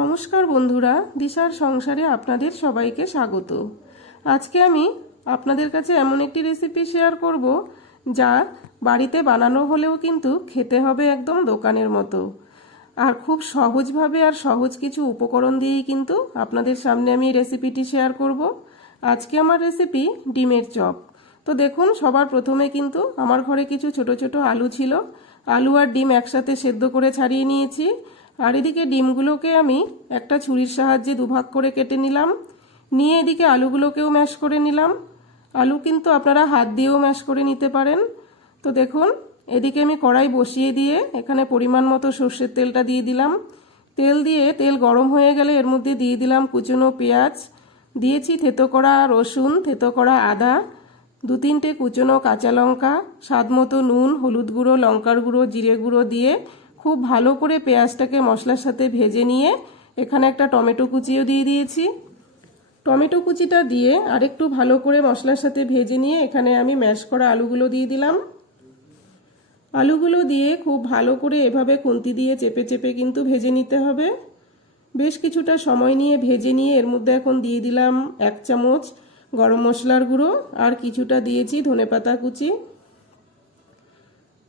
নমস্কার বন্ধুরা, দিশার সংসারে আপনাদের সবাইকে স্বাগত। আজকে আমি আপনাদের কাছে এমন একটি রেসিপি শেয়ার করব যা বাড়িতে বানানো হলেও কিন্তু খেতে হবে একদম দোকানের মতো। আর খুব সহজভাবে আর সহজ কিছু উপকরণ দিয়েই কিন্তু আপনাদের সামনে আমি এই রেসিপিটি শেয়ার করব। আজকে আমার রেসিপি ডিমের চপ। তো দেখুন, সবার প্রথমে কিন্তু আমার ঘরে কিছু ছোট ছোট আলু ছিল। আলু আর ডিম একসাথে সেদ্ধ করে ছাড়িয়ে নিয়েছি। আর এদিকে ডিমগুলোকে আমি একটা ছুরির সাহায্যে দুভাগ করে কেটে নিলাম। নিয়ে এদিকে আলুগুলোকেও ম্যাশ করে নিলাম। আলু কিন্তু আপনারা হাত দিয়েও ম্যাশ করে নিতে পারেন। তো দেখুন, এদিকে আমি কড়াই বসিয়ে দিয়ে এখানে পরিমাণ মতো সর্ষের তেলটা দিয়ে দিলাম। তেল গরম হয়ে গেলে এর মধ্যে দিয়ে দিলাম কুচনো পেঁয়াজ, দিয়েছি থেতো করা রসুন, থেতো করা আদা, 2-3টে কুচনো কাঁচা লঙ্কা, স্বাদ মতো নুন, হলুদ গুঁড়ো, লঙ্কার গুঁড়ো, জিরে গুঁড়ো দিয়ে খুব ভালো করে পেঁয়াজটাকে মশলার সাথে ভেজে নিয়ে এখানে একটা টমেটো কুচিও দিয়ে দিয়েছি। টমেটো কুচিটা দিয়ে আরেকটু ভালো করে মশলার সাথে ভেজে নিয়ে এখানে আমি ম্যাশ করা আলুগুলো দিয়ে দিলাম। আলুগুলো দিয়ে খুব ভালো করে এভাবে খুন্তি দিয়ে চেপে চেপে কিন্তু ভেজে নিতে হবে। বেশ কিছুটা সময় নিয়ে ভেজে নিয়ে এর মধ্যে এখন দিয়ে দিলাম 1 চামচ গরম মশলার গুঁড়ো, আর কিছুটা দিয়েছি ধনেপাতা কুচি।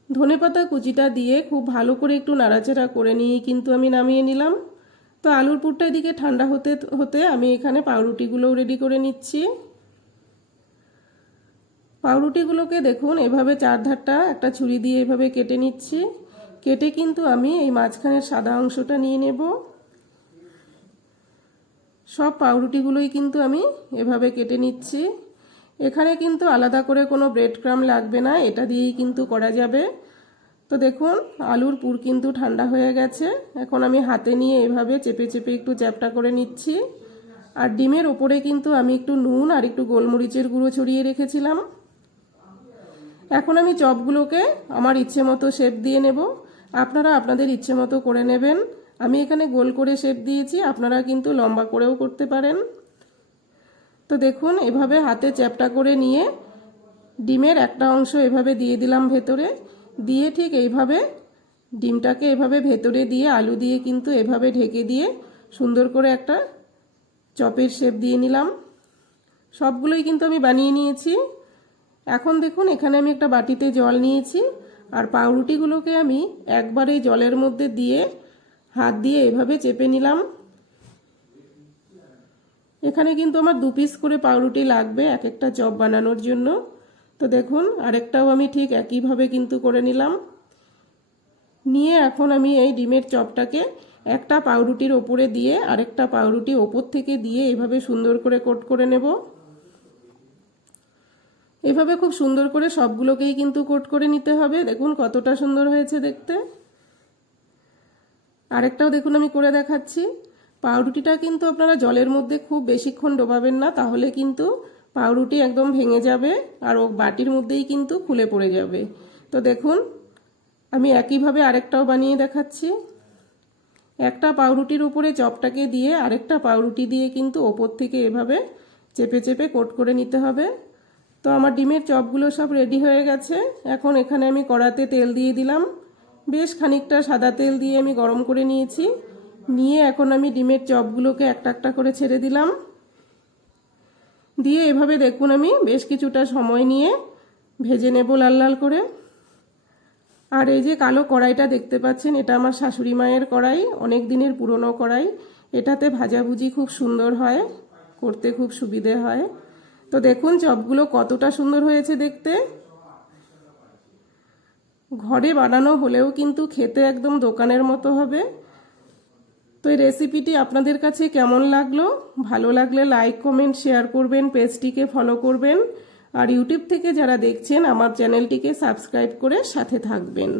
ধনেপাতা কুচিটা দিয়ে খুব ভালো করে একটু নাড়াচাড়া করে নিয়ে কিন্তু আমি নামিয়ে নিলাম। তো আলুর পুরটা এদিকে ঠান্ডা হতে হতে আমি এখানে পাউরুটিগুলোও রেডি করে নিচ্ছি। পাউরুটিগুলোকে দেখুন এভাবে চারধারটা একটা ছুরি দিয়ে এভাবে কেটে নিচ্ছি। কেটে কিন্তু আমি এই মাঝখানের সাদা অংশটা নিয়ে নেব। সব পাউরুটিগুলোই কিন্তু আমি এভাবে কেটে নিচ্ছি। এখানে কিন্তু আলাদা করে কোনো ব্রেড ক্রাম্ব লাগবে না, এটা দিয়েই কিন্তু করা যাবে। তো দেখুন, আলুর পুর কিন্তু ঠান্ডা হয়ে গেছে। এখন আমি হাতে নিয়ে এভাবে চেপে চেপে একটু চ্যাপটা করে নিচ্ছি। আর ডিমের ওপরে কিন্তু আমি একটু নুন আর একটু গোলমরিচের গুঁড়ো ছড়িয়ে রেখেছিলাম। এখন আমি চপগুলোকে আমার ইচ্ছে মতো শেপ দিয়ে নেব। আপনারা আপনাদের ইচ্ছে মতো করে নেবেন। আমি এখানে গোল করে শেপ দিয়েছি, আপনারা কিন্তু লম্বা করেও করতে পারেন। তো দেখুন, এভাবে হাতে চ্যাপটা করে নিয়ে ডিমের একটা অংশ এভাবে দিয়ে দিলাম ভেতরে, দিয়ে ঠিক এইভাবে ডিমটাকে এভাবে ভেতরে দিয়ে আলু দিয়ে কিন্তু এভাবে ঢেকে দিয়ে সুন্দর করে একটা চপের শেপ দিয়ে নিলাম। সবগুলোই কিন্তু আমি বানিয়ে নিয়েছি। এখন দেখুন, এখানে আমি একটা বাটিতে জল নিয়েছি, আর পাউরুটিগুলোকে আমি একবারে জলের মধ্যে দিয়ে হাত দিয়ে এভাবে চেপে নিলাম। এখানে কিন্তু আমার 2 পিস করে পাউরুটি লাগবে এক একটা চপ বানানোর জন্য। তো দেখুন, আরেকটাও আমি ঠিক একইভাবে কিন্তু করে নিলাম। নিয়ে এখন আমি এই ডিমের চপটাকে একটা পাউরুটির ওপরে দিয়ে আরেকটা পাউরুটি ওপর থেকে দিয়ে এভাবে সুন্দর করে কোট করে নেব। এভাবে খুব সুন্দর করে সবগুলোকেই কিন্তু কোট করে নিতে হবে। দেখুন কতটা সুন্দর হয়েছে দেখতে। আরেকটাও দেখুন আমি করে দেখাচ্ছি। পাউরুটিটা কিন্তু আপনারা জলের মধ্যে খুব বেশিক্ষণ ডোবাবেন না, তাহলে কিন্তু পাউরুটি একদম ভেঙে যাবে আর ও বাটির মধ্যেই কিন্তু খুলে পড়ে যাবে। তো দেখুন, আমি একইভাবে আরেকটাও বানিয়ে দেখাচ্ছি। একটা পাউরুটির উপরে চপটাকে দিয়ে আরেকটা পাউরুটি দিয়ে কিন্তু ওপর থেকে এভাবে চেপে চেপে কোট করে নিতে হবে। তো আমার ডিমের চপগুলো সব রেডি হয়ে গেছে। এখন এখানে আমি কড়াতে তেল দিয়ে দিলাম। বেশ খানিকটা সাদা তেল দিয়ে আমি গরম করে নিয়েছি। নিয়ে এখন আমি ডিমের চপগুলোকে একটা একটা করে ছেড়ে দিলাম। দিয়ে এভাবে দেখুন আমি বেশ কিছুটা সময় নিয়ে ভেজে নেব লাল লাল করে। আর এই যে কালো কড়াইটা দেখতে পাচ্ছেন, এটা আমার শাশুড়ি মায়ের কড়াই, অনেক দিনের পুরনো কড়াই। এটাতে ভাজাভুজি খুব সুন্দর হয়, করতে খুব সুবিধে হয়। তো দেখুন চপগুলো কতটা সুন্দর হয়েছে দেখতে। ঘরে বানানো হলেও কিন্তু খেতে একদম দোকানের মতো হবে। তো এই রেসিপিটি আপনাদের কাছে কেমন লাগলো? ভালো লাগলে লাইক কমেন্ট শেয়ার করবেন, পেজটিকে ফলো করবেন। আর ইউটিউব থেকে যারা দেখছেন আমার চ্যানেলটিকে সাবস্ক্রাইব করে সাথে থাকবেন।